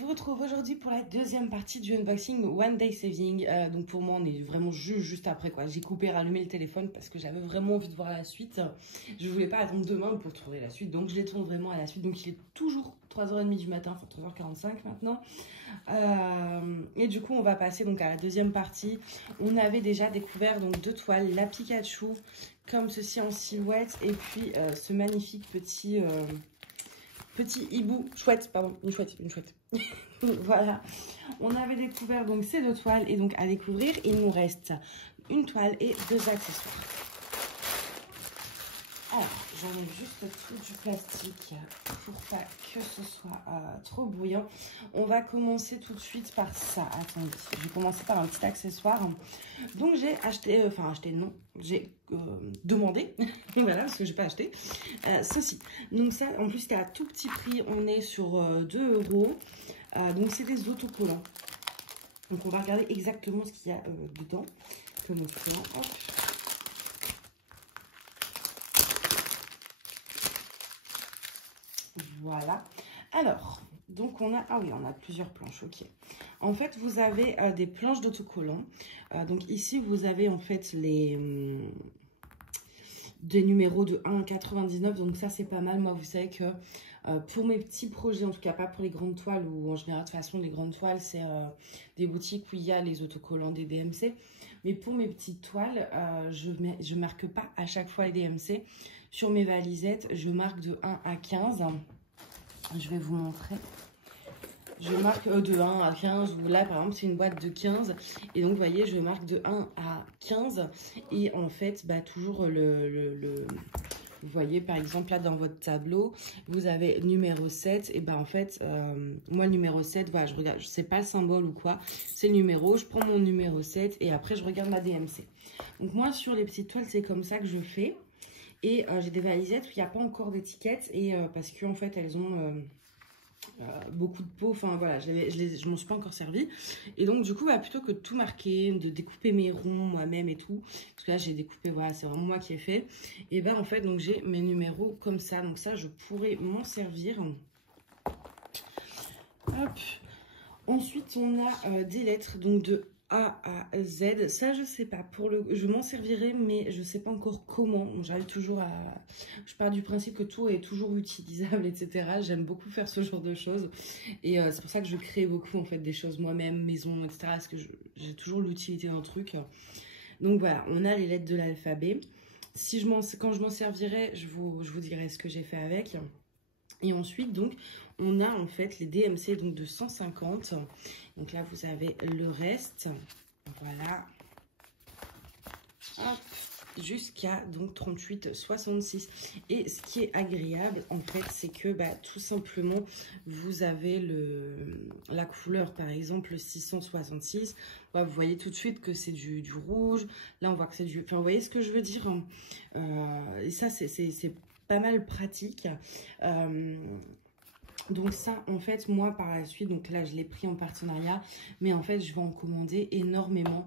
vous retrouve aujourd'hui pour la deuxième partie du unboxing One Day Saving. Donc pour moi, on est vraiment juste après quoi. J'ai coupé, rallumé le téléphone parce que j'avais vraiment envie de voir la suite. Je voulais pas attendre demain pour tourner la suite, donc je les tourne vraiment à la suite. Donc il est toujours 3h30 du matin, enfin 3h45 maintenant. Et du coup, on va passer donc à la deuxième partie. On avait déjà découvert donc deux toiles, la Pikachu comme ceci en silhouette et puis ce magnifique petit hibou, chouette, pardon, une chouette. Voilà, on avait découvert donc ces deux toiles et donc à découvrir, il nous reste une toile et deux accessoires. Alors, j'enlève juste tout du plastique pour pas que ce soit trop bruyant. On va commencer tout de suite par ça. Attendez, je vais commencer par un petit accessoire. Donc j'ai acheté, non, j'ai demandé, voilà, parce que j'ai pas acheté, ceci. Donc ça, en plus, c'était à tout petit prix, on est sur 2 €. Donc c'est des autocollants. Donc on va regarder exactement ce qu'il y a dedans, comme autocollant. Hop. Voilà. Alors, donc on a... Ah oui, on a plusieurs planches, ok. En fait, vous avez des planches d'autocollants. Donc ici, vous avez en fait des numéros de 1 à 99. Donc ça, c'est pas mal. Moi, vous savez que pour mes petits projets, en tout cas pas pour les grandes toiles, ou en général, de toute façon, les grandes toiles, c'est des boutiques où il y a les autocollants des DMC. Mais pour mes petites toiles, je marque pas à chaque fois les DMC. Sur mes valisettes, je marque de 1 à 15. Je vais vous montrer. Je marque de 1 à 15. Là, par exemple, c'est une boîte de 15. Et donc, vous voyez, je marque de 1 à 15. Et en fait, bah, toujours vous voyez, par exemple, là, dans votre tableau, vous avez numéro 7. Et ben en fait, moi, le numéro 7, voilà, je regarde. Je sais pas le symbole ou quoi. C'est le numéro. Je prends mon numéro 7. Et après, je regarde ma DMC. Donc, moi, sur les petites toiles, c'est comme ça que je fais. Et j'ai des valisettes où il n'y a pas encore d'étiquette et parce qu'en fait elles ont beaucoup de peau, enfin voilà, je m'en suis pas encore servi. Et donc du coup, bah, plutôt que de tout marquer, de découper mes ronds moi-même et tout, parce que là j'ai découpé, voilà, c'est vraiment moi qui ai fait. Et ben en fait, donc j'ai mes numéros comme ça, donc ça je pourrais m'en servir. Hop. Ensuite, on a des lettres donc de A à Z. Ça, je sais pas. Je m'en servirai, mais je sais pas encore comment. J'arrive toujours à... Je pars du principe que tout est toujours utilisable, etc. J'aime beaucoup faire ce genre de choses. Et c'est pour ça que je crée beaucoup, en fait, des choses moi-même, maison, etc. Parce que j'ai toujours l'utilité d'un truc. Donc voilà, on a les lettres de l'alphabet. Quand je m'en servirai, je vous dirai ce que j'ai fait avec. Et ensuite, donc, on a en fait les DMC donc de 150. Donc là, vous avez le reste. Voilà. Hop. Jusqu'à donc 38,66. Et ce qui est agréable, en fait, c'est que bah, tout simplement, vous avez la couleur, par exemple, 666. Ouais, vous voyez tout de suite que c'est du rouge. Là, on voit que c'est du... Enfin, vous voyez ce que je veux dire, et ça, c'est pas mal pratique. Donc ça, en fait, moi, par la suite, donc là, je l'ai pris en partenariat, mais en fait, je vais en commander énormément.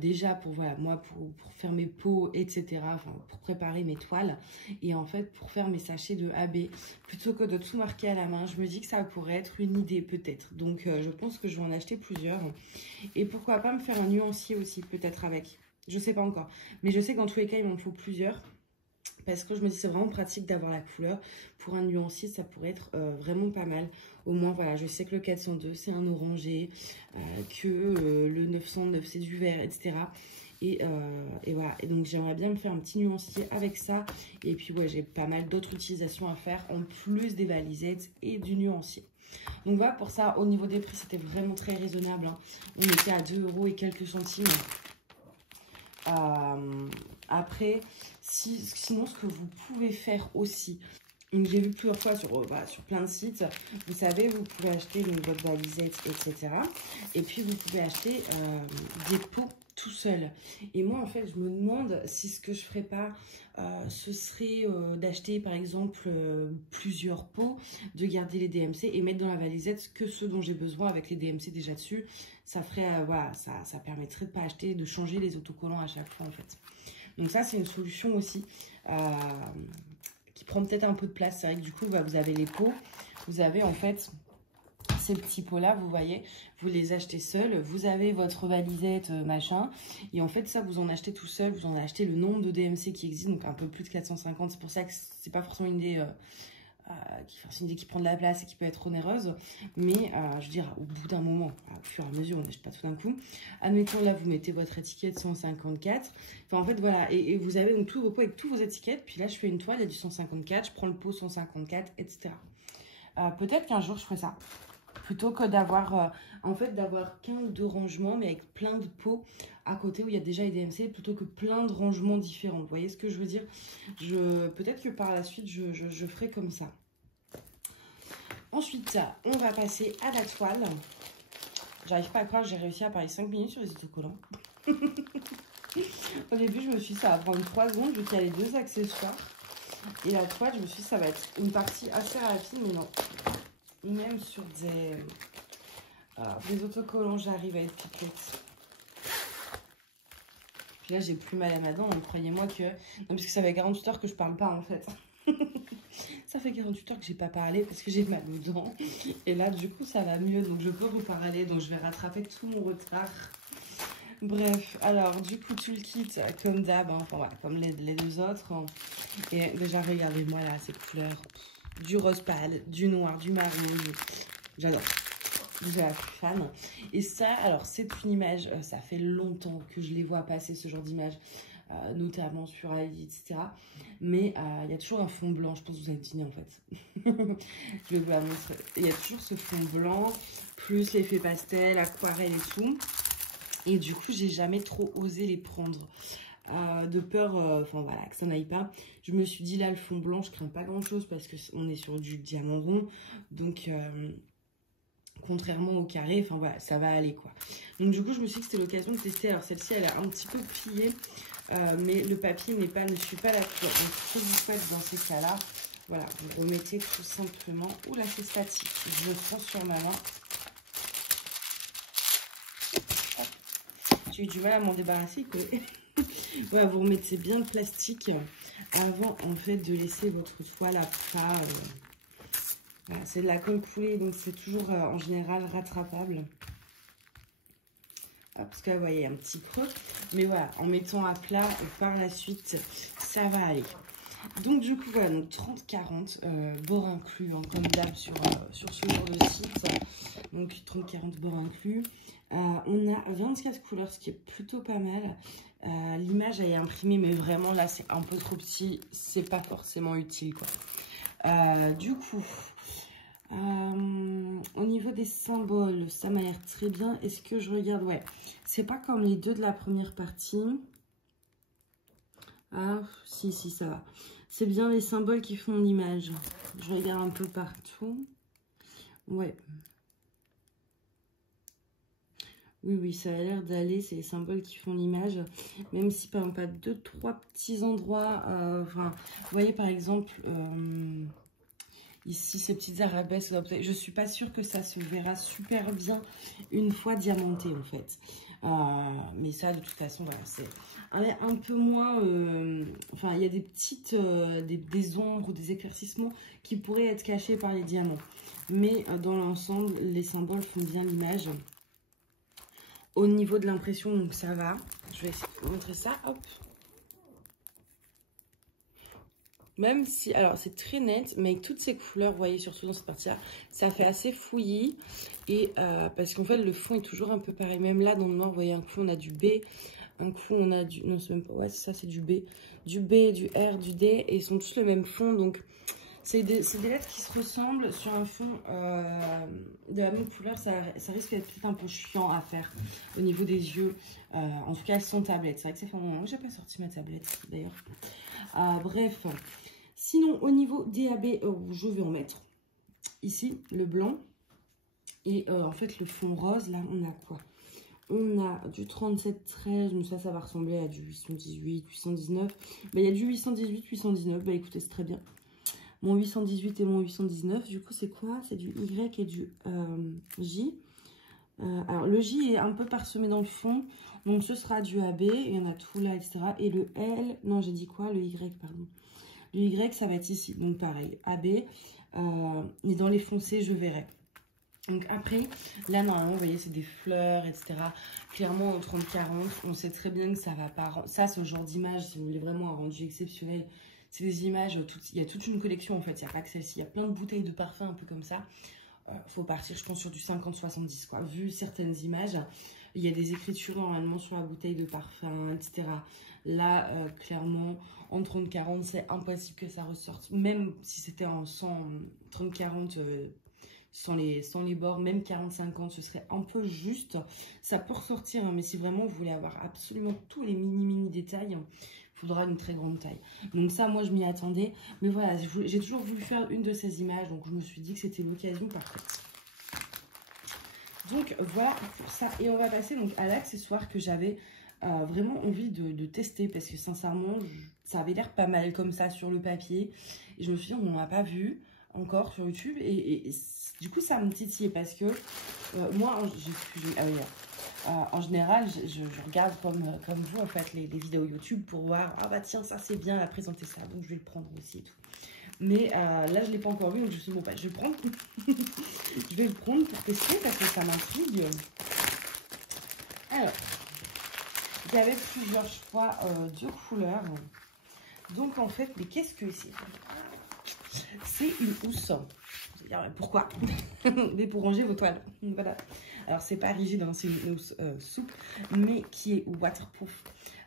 Déjà, pour, voilà, moi, pour faire mes pots, etc., enfin, pour préparer mes toiles, et en fait, pour faire mes sachets de AB, plutôt que de tout marquer à la main, je me dis que ça pourrait être une idée, peut-être. Donc, je pense que je vais en acheter plusieurs. Et pourquoi pas me faire un nuancier aussi, peut-être avec. Je sais pas encore. Mais je sais que dans tous les cas, il m'en faut plusieurs. Parce que je me dis c'est vraiment pratique d'avoir la couleur. Pour un nuancier, ça pourrait être vraiment pas mal. Au moins, voilà, je sais que le 402, c'est un orangé, que le 909, c'est du vert, etc. Et voilà. Et donc, j'aimerais bien me faire un petit nuancier avec ça. Et puis, ouais, j'ai pas mal d'autres utilisations à faire en plus des valisettes et du nuancier. Donc, voilà, pour ça, au niveau des prix, c'était vraiment très raisonnable, hein. On était à 2 € et quelques centimes. Après, sinon ce que vous pouvez faire aussi, j'ai vu plusieurs fois sur plein de sites, vous savez, vous pouvez acheter donc, votre valisette, etc. Et puis vous pouvez acheter des pots tout seul. Et moi, en fait, je me demande si ce que je ferais pas, ce serait d'acheter, par exemple, plusieurs pots, de garder les DMC et mettre dans la valisette que ceux dont j'ai besoin avec les DMC déjà dessus. Ça ferait, voilà, ça permettrait de pas acheter, de changer les autocollants à chaque fois, en fait. Donc ça, c'est une solution aussi qui prend peut-être un peu de place. C'est vrai que du coup, bah, vous avez les pots, vous avez en fait ces petits pots-là, vous voyez, vous les achetez seuls. Vous avez votre valisette, machin. Et en fait, ça, vous en achetez tout seul. Vous en achetez le nombre de DMC qui existe, donc un peu plus de 450. C'est pour ça que c'est pas forcément une idée... c'est une idée qui prend de la place et qui peut être onéreuse, mais je veux dire, au bout d'un moment, au fur et à mesure, on n'achète pas tout d'un coup. Admettons, là, vous mettez votre étiquette 154. Enfin, en fait, voilà, et vous avez donc tous vos pots avec tous vos étiquettes. Puis là, je fais une toile, il y a du 154, je prends le pot 154, etc. Peut-être qu'un jour, je ferai ça. Plutôt que d'avoir, en fait, d'avoir qu'un ou deux rangements, mais avec plein de pots à côté où il y a déjà les DMC, plutôt que plein de rangements différents. Vous voyez ce que je veux dire? Peut-être que par la suite, je ferai comme ça. Ensuite, on va passer à la toile. J'arrive pas à croire que j'ai réussi à parler 5 minutes sur les autocollants. Au début, je me suis dit, ça va prendre 3 secondes, vu qu'il y a les 2 accessoires. Et la toile, je me suis dit, ça va être une partie assez rapide, mais non. Même sur des autocollants, j'arrive à être pipette. Puis là, j'ai plus mal à ma dent, croyez-moi que... Non, parce que ça fait 48 heures que je parle pas, en fait. Ça fait 48 heures que j'ai pas parlé parce que j'ai mal aux dents. Et là, du coup, ça va mieux, donc je peux reparler. Donc, je vais rattraper tout mon retard. Bref, alors, du coup, tout le kit, comme d'hab, hein, enfin, voilà, comme les 2 autres. Hein. Et déjà, regardez-moi là, ces couleurs. Du rose pâle, du noir, du marron. J'adore. Je suis la plus fan. Et ça, alors, c'est une image, ça fait longtemps que je les vois passer, ce genre d'image, notamment sur Ali, etc. Mais il y a toujours un fond blanc. Je pense que vous avez deviné, en fait. Je vais vous la montrer. Il y a toujours ce fond blanc, plus l'effet pastel, aquarelle et tout. Et du coup, j'ai jamais trop osé les prendre. De peur, enfin voilà, que ça n'aille pas. Je me suis dit, là, le fond blanc, je crains pas grand-chose parce qu'on est sur du diamant rond. Donc... contrairement au carré, enfin voilà, ça va aller quoi. Donc du coup, je me suis dit que c'était l'occasion de tester. Alors celle-ci, elle est un petit peu pliée, mais le papier ne suit pas la couleur. Donc ce que vous faites dans ces cas-là, voilà, vous remettez tout simplement... Oula, c'est statique. Je le prends sur ma main. J'ai eu du mal à m'en débarrasser. Voilà, vous remettez bien le plastique avant en fait de laisser votre toile à plat. Voilà, c'est de la colle coulée, donc c'est toujours en général rattrapable. Parce que vous voyez, il y a un petit creux. Mais voilà, en mettant à plat, par la suite, ça va aller. Donc du coup, voilà, donc 30-40, bord inclus, hein, comme d'hab sur ce genre de site. Donc 30-40 bord inclus. On a 24 couleurs, ce qui est plutôt pas mal. L'image, elle est imprimée, mais vraiment, là, c'est un peu trop petit. C'est pas forcément utile, quoi. Du coup... au niveau des symboles, ça m'a l'air très bien. Est-ce que je regarde? Ouais, c'est pas comme les 2 de la première partie. Ah, si, ça va. C'est bien les symboles qui font l'image. Je regarde un peu partout. Ouais. Oui, ça a l'air d'aller. C'est les symboles qui font l'image. Même si, par exemple, à 2-3 petits endroits... enfin, vous voyez, par exemple... ici, ces petites arabesques, je suis pas sûre que ça se verra super bien une fois diamanté, en fait. Mais ça, de toute façon, voilà, c'est un peu moins... enfin, il y a des petites... des ombres ou des éclaircissements qui pourraient être cachés par les diamants. Mais dans l'ensemble, les symboles font bien l'image. Au niveau de l'impression, donc ça va. Je vais essayer de vous montrer ça. Hop. Même si, alors c'est très net, mais avec toutes ces couleurs, vous voyez, surtout dans cette partie-là, ça fait assez fouillis. Et parce qu'en fait, le fond est toujours un peu pareil. Même là, dans le noir, vous voyez, un coup, on a du B, un coup, on a du... Non, c'est même pas... Ouais, c'est ça, c'est du B. Du B, du R, du D, et ils sont tous le même fond. Donc, c'est des lettres qui se ressemblent sur un fond de la même couleur. Ça risque d'être peut-être un peu chiant à faire au niveau des yeux. En tout cas, sans tablette. C'est vrai que ça fait un moment que j'ai pas sorti ma tablette, d'ailleurs. Bref... Sinon, au niveau DAB, je vais en mettre ici, le blanc. Et en fait, le fond rose, là, on a quoi? On a du 37-13, mais ça va ressembler à du 818, 819. Bah, il y a du 818, 819. Bah, écoutez, c'est très bien. Mon 818 et mon 819, du coup, c'est quoi? C'est du Y et du J. Alors, le J est un peu parsemé dans le fond. Donc, ce sera du AB. Il y en a tout là, etc. Et le L, non, j'ai dit quoi? Le Y, pardon. Le Y, ça va être ici. Donc, pareil, AB. Et dans les foncés, je verrai. Donc après, là normalement, vous voyez, c'est des fleurs, etc. Clairement, en 30-40, on sait très bien que ça va pas... Ça, ce genre d'image, si vous voulez vraiment un rendu exceptionnel, c'est des images, il y a toute une collection en fait, il n'y a pas que celle-ci. Il y a plein de bouteilles de parfum un peu comme ça. Faut partir, je pense, sur du 50-70, quoi. Vu certaines images, il y a des écritures normalement sur la bouteille de parfum, etc. Là, clairement, en 30-40, c'est impossible que ça ressorte. Même si c'était en 30-40... sans les bords, même 40-50, ce serait un peu juste. Ça peut ressortir, hein, mais si vraiment vous voulez avoir absolument tous les mini détails, il faudra une très grande taille. Donc ça, moi, je m'y attendais. Mais voilà, j'ai toujours voulu faire une de ces images, donc je me suis dit que c'était l'occasion parfaite. Donc voilà pour ça. Et on va passer donc à l'accessoire que j'avais vraiment envie de tester, parce que sincèrement, ça avait l'air pas mal comme ça sur le papier. Et je me suis dit, on n'a pas vu encore sur YouTube, et du coup ça me titillait parce que moi en général je regarde comme vous en fait les vidéos YouTube pour voir, ah bah tiens, ça c'est bien à présenter ça, donc je vais le prendre aussi et tout. Mais là je l'ai pas encore vu, donc je me suis dit bon bah je vais le prendre. Je vais le prendre pour tester parce que ça m'intrigue. Alors, il y avait plusieurs choix de couleurs. Donc en fait, mais qu'est-ce que c'est? C'est une housse. Vous allez dire, pourquoi? Mais pour ranger vos toiles. Voilà. Alors, c'est pas rigide, hein, c'est une housse souple, mais qui est waterproof.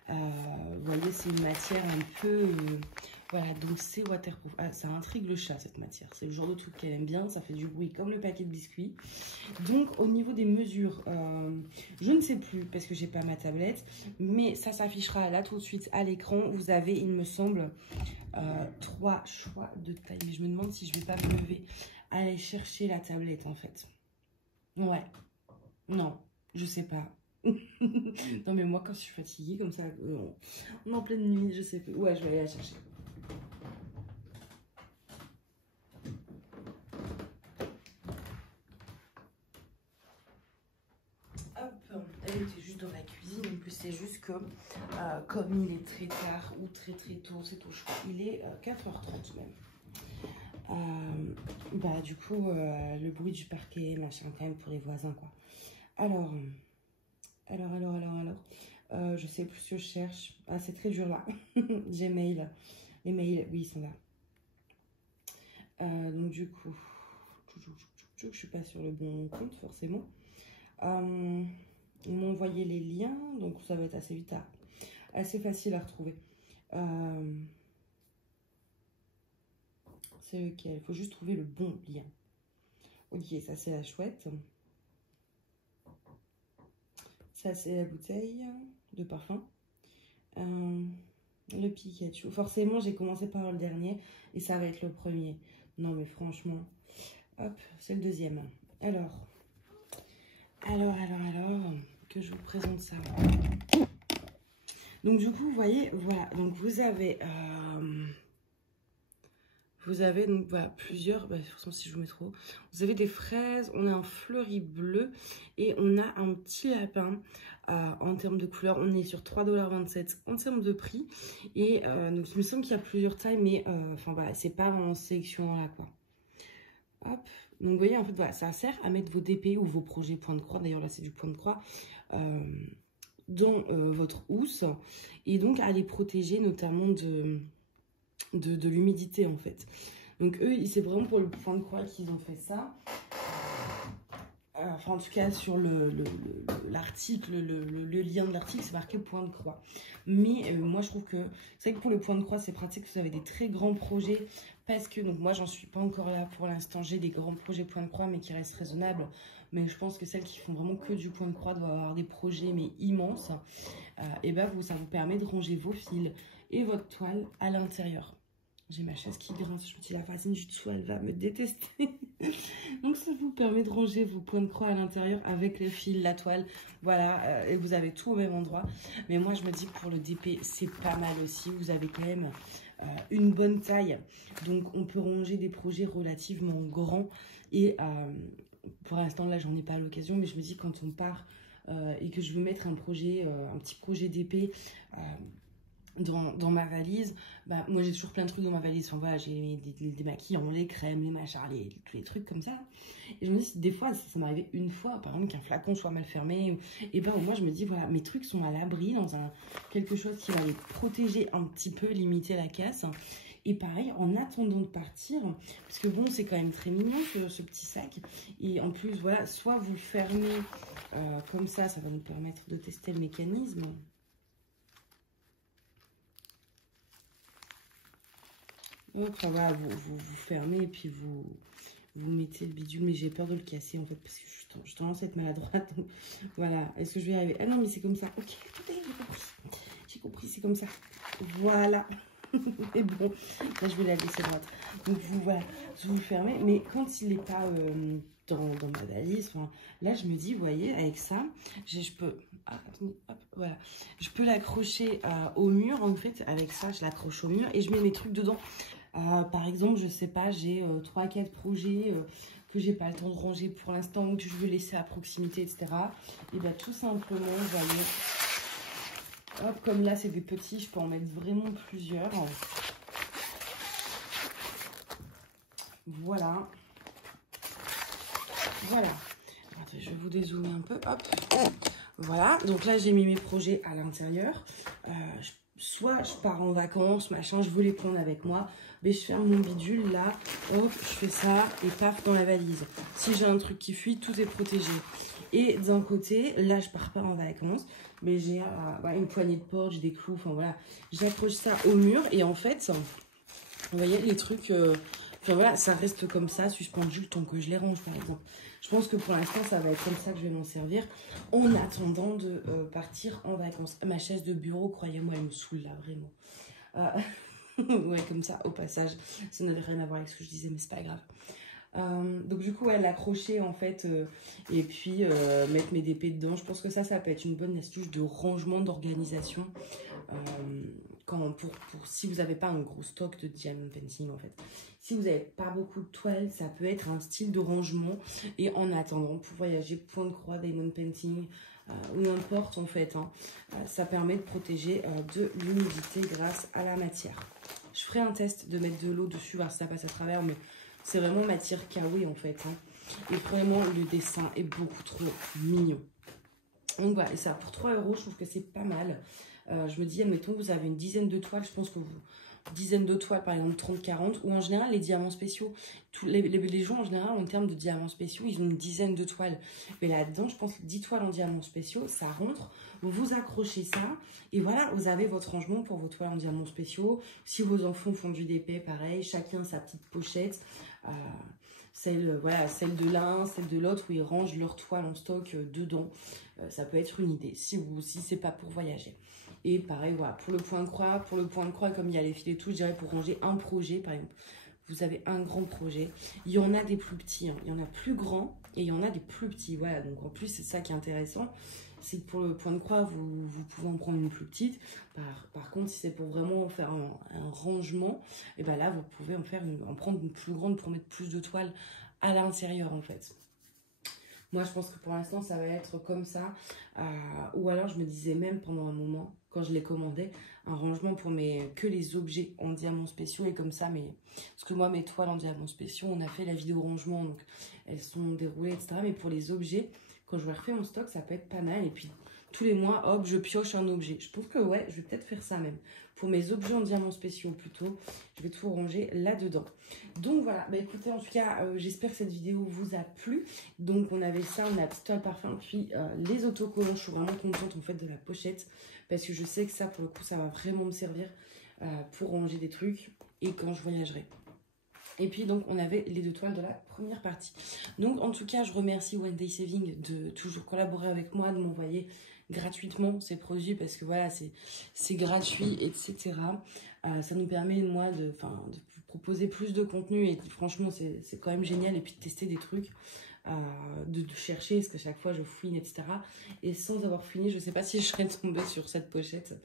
Vous voyez, c'est une matière un peu... voilà, donc c'est waterproof. Ah, ça intrigue le chat, cette matière. C'est le genre de truc qu'elle aime bien. Ça fait du bruit comme le paquet de biscuits. Donc, au niveau des mesures, je ne sais plus parce que j'ai pas ma tablette. Mais ça s'affichera là tout de suite à l'écran. Vous avez, il me semble, 3 choix de taille. Mais je me demande si je vais pas me lever à aller chercher la tablette, en fait. Ouais. Non, je sais pas. Non, mais moi, quand je suis fatiguée, comme ça, on est en pleine nuit, je sais plus. Ouais, je vais aller la chercher. Hop, elle était juste dans la cuisine. En plus, c'est juste que, comme il est très tard ou très tôt, c'est au choix. Il est 4h30 même. Bah, du coup, le bruit du parquet, machin, quand même, pour les voisins, quoi. Alors, je sais plus ce que je cherche. Ah, c'est très dur là. Gmail. Les mails, oui, ils sont là. Donc, du coup, je suis pas sur le bon compte, forcément. Ils m'ont envoyé les liens, donc ça va être assez vite, assez facile à retrouver. C'est lequel? Il faut juste trouver le bon lien. Ok, ça c'est la chouette. Ça, c'est la bouteille de parfum. Le Pikachu. Forcément, j'ai commencé par le dernier et ça va être le premier. Non, mais franchement, hop, c'est le deuxième. Alors, que je vous présente ça. Donc, du coup, vous voyez, voilà. Donc, vous avez donc voilà plusieurs, bah, forcément si je vous mets trop, vous avez des fraises, on a un fleuri bleu et on a un petit lapin. En termes de couleur, on est sur 3,27 $ en termes de prix. Et donc il me semble qu'il y a plusieurs tailles, mais enfin voilà, c'est pas en sélection là quoi. Hop, donc vous voyez en fait voilà, ça sert à mettre vos DP ou vos projets point de croix, d'ailleurs là c'est du point de croix, dans votre housse, et donc à les protéger notamment de l'humidité en fait. Donc eux, c'est vraiment pour le point de croix qu'ils ont fait ça. Enfin en tout cas sur l'article, le lien de l'article, c'est marqué point de croix. Mais moi je trouve que c'est vrai que pour le point de croix c'est pratique si vous avez des très grands projets, parce que donc moi j'en suis pas encore là pour l'instant, j'ai des grands projets point de croix mais qui restent raisonnables. Mais je pense que celles qui font vraiment que du point de croix doivent avoir des projets mais immenses. Et ben ça vous permet de ranger vos fils et votre toile à l'intérieur. J'ai ma chaise qui grince, je me dis la voisine du dessous, elle va me détester. Donc ça vous permet de ranger vos points de croix à l'intérieur avec le fil, la toile, voilà, et vous avez tout au même endroit. Mais moi je me dis que pour le DP, c'est pas mal aussi, vous avez quand même une bonne taille. Donc on peut ranger des projets relativement grands. Et pour l'instant là, j'en ai pas à l'occasion, mais je me dis quand on part et que je veux mettre un projet, un petit projet d'épée, dans ma valise, bah, moi j'ai toujours plein de trucs dans ma valise. Enfin voilà, j'ai des maquillants, les crèmes, les machins, tous les trucs comme ça. Et je me dis, des fois, ça m'est arrivé une fois, par exemple, qu'un flacon soit mal fermé. Et ben, moi, je me dis, voilà, mes trucs sont à l'abri dans quelque chose qui va les protéger un petit peu, limiter la casse. Et pareil, en attendant de partir, parce que bon, c'est quand même très mignon ce petit sac. Et en plus, voilà, soit vous le fermez comme ça va nous permettre de tester le mécanisme. Donc voilà, vous fermez et puis vous mettez le bidule, mais j'ai peur de le casser en fait parce que je tendance à être maladroite. Donc voilà, est-ce que je vais y arriver? Ah non, mais c'est comme ça. Ok, attendez, j'ai compris, c'est comme ça. Voilà. Et bon, là je vais la laisser droite. Donc voilà, vous le fermez, mais quand il n'est pas dans ma valise, là je me dis, vous voyez, avec ça, je peux, hop, voilà, je peux l'accrocher au mur en fait. Avec ça, je l'accroche au mur et je mets mes trucs dedans. Par exemple, je sais pas, j'ai 3-4 projets que j'ai pas le temps de ranger pour l'instant ou que je veux laisser à proximité, etc. Et bien tout simplement, vous voyez, hop, comme là c'est des petits, je peux en mettre vraiment plusieurs. Voilà. Voilà. Attends, je vais vous dézoomer un peu. Hop. Voilà. Donc là, j'ai mis mes projets à l'intérieur. Soit je pars en vacances, machin, je veux les prendre avec moi. Mais je ferme mon bidule, là, hop, je fais ça et paf dans la valise. Si j'ai un truc qui fuit, tout est protégé. Et d'un côté, là, je pars pas en vacances, mais j'ai une poignée de porte, j'ai des clous, enfin voilà. J'accroche ça au mur et en fait, vous voyez, les trucs, enfin voilà, ça reste comme ça, suspendu le temps que je les range, par exemple. Je pense que pour l'instant, ça va être comme ça que je vais m'en servir en attendant de partir en vacances. Ma chaise de bureau, croyez-moi, elle me saoule là, vraiment. Ouais, comme ça, au passage, ça n'avait rien à voir avec ce que je disais, mais c'est pas grave. Donc du coup, ouais, l'accrocher en fait, et puis mettre mes DP dedans. Je pense que ça peut être une bonne astuce de rangement, d'organisation. Si vous n'avez pas un gros stock de diamond painting en fait. Si vous n'avez pas beaucoup de toiles, ça peut être un style de rangement. Et en attendant, pour voyager, point de croix, diamond painting, ou n'importe en fait, hein, ça permet de protéger de l'humidité grâce à la matière. Je ferai un test de mettre de l'eau dessus, voir si ça passe à travers, mais c'est vraiment matière kawaii en fait. Hein. Et vraiment, le dessin est beaucoup trop mignon. Donc voilà, et ça pour 3 €, je trouve que c'est pas mal. Je me dis, admettons, vous avez une dizaine de toiles, je pense que dizaine de toiles, par exemple 30-40, ou en général les diamants spéciaux, les gens en général en termes de diamants spéciaux, ils ont une dizaine de toiles. Mais là-dedans, je pense 10 toiles en diamants spéciaux, ça rentre, vous accrochez ça, et voilà, vous avez votre rangement pour vos toiles en diamants spéciaux. Si vos enfants font du DP, pareil, chacun sa petite pochette, celle de l'un, celle de l'autre, où ils rangent leurs toiles en stock dedans. Ça peut être une idée, si c'est pas pour voyager. Et pareil, voilà, pour le point de croix, comme il y a les fils et tout, je dirais pour ranger un projet, par exemple, vous avez un grand projet. Il y en a des plus petits, hein. Il y en a plus grands et il y en a des plus petits. Voilà, donc en plus, c'est ça qui est intéressant. C'est que pour le point de croix, vous pouvez en prendre une plus petite. Par contre, si c'est pour vraiment faire un rangement, et ben là, vous pouvez en prendre une plus grande pour mettre plus de toiles à l'intérieur, en fait. Moi, je pense que pour l'instant, ça va être comme ça. Ou alors, je me disais même pendant un moment, quand je les commandais, un rangement pour que les objets en diamants spéciaux. Et comme ça, parce que moi, mes toiles en diamants spéciaux, on a fait la vidéo rangement. Donc, elles sont déroulées, etc. Mais pour les objets, quand je vais refaire mon stock, ça peut être pas mal. Et puis, tous les mois, hop, je pioche un objet. Je pense que, ouais, je vais peut-être faire ça même. Pour mes objets en diamants spéciaux, plutôt, je vais tout ranger là-dedans. Donc, voilà. Bah, écoutez, en tout cas, j'espère que cette vidéo vous a plu. Donc, on avait ça, on a la petite toile parfum, puis les autocollants. Je suis vraiment contente, en fait, de la pochette. Parce que je sais que ça, pour le coup, ça va vraiment me servir pour ranger des trucs et quand je voyagerai. Et puis, donc, on avait les 2 toiles de la première partie. Donc, en tout cas, je remercie One Day Saving de toujours collaborer avec moi, de m'envoyer gratuitement ces produits parce que voilà, c'est gratuit, etc. Ça nous permet, moi, de vous proposer plus de contenu et franchement, c'est quand même génial. Et puis, de tester des trucs, de chercher, parce qu'à chaque fois, je fouine, etc. Et sans avoir fouiné, je ne sais pas si je serais tombée sur cette pochette.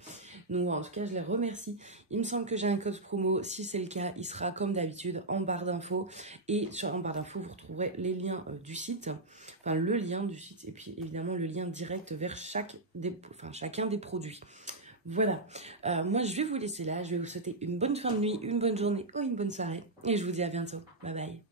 Donc, en tout cas, je les remercie. Il me semble que j'ai un code promo. Si c'est le cas, il sera comme d'habitude en barre d'infos. Et en barre d'infos, vous retrouverez les liens du site. Enfin, le lien du site. Et puis, évidemment, le lien direct vers chacun des produits. Voilà, moi je vais vous laisser là, je vais vous souhaiter une bonne fin de nuit, une bonne journée ou une bonne soirée. Et je vous dis à bientôt, bye bye.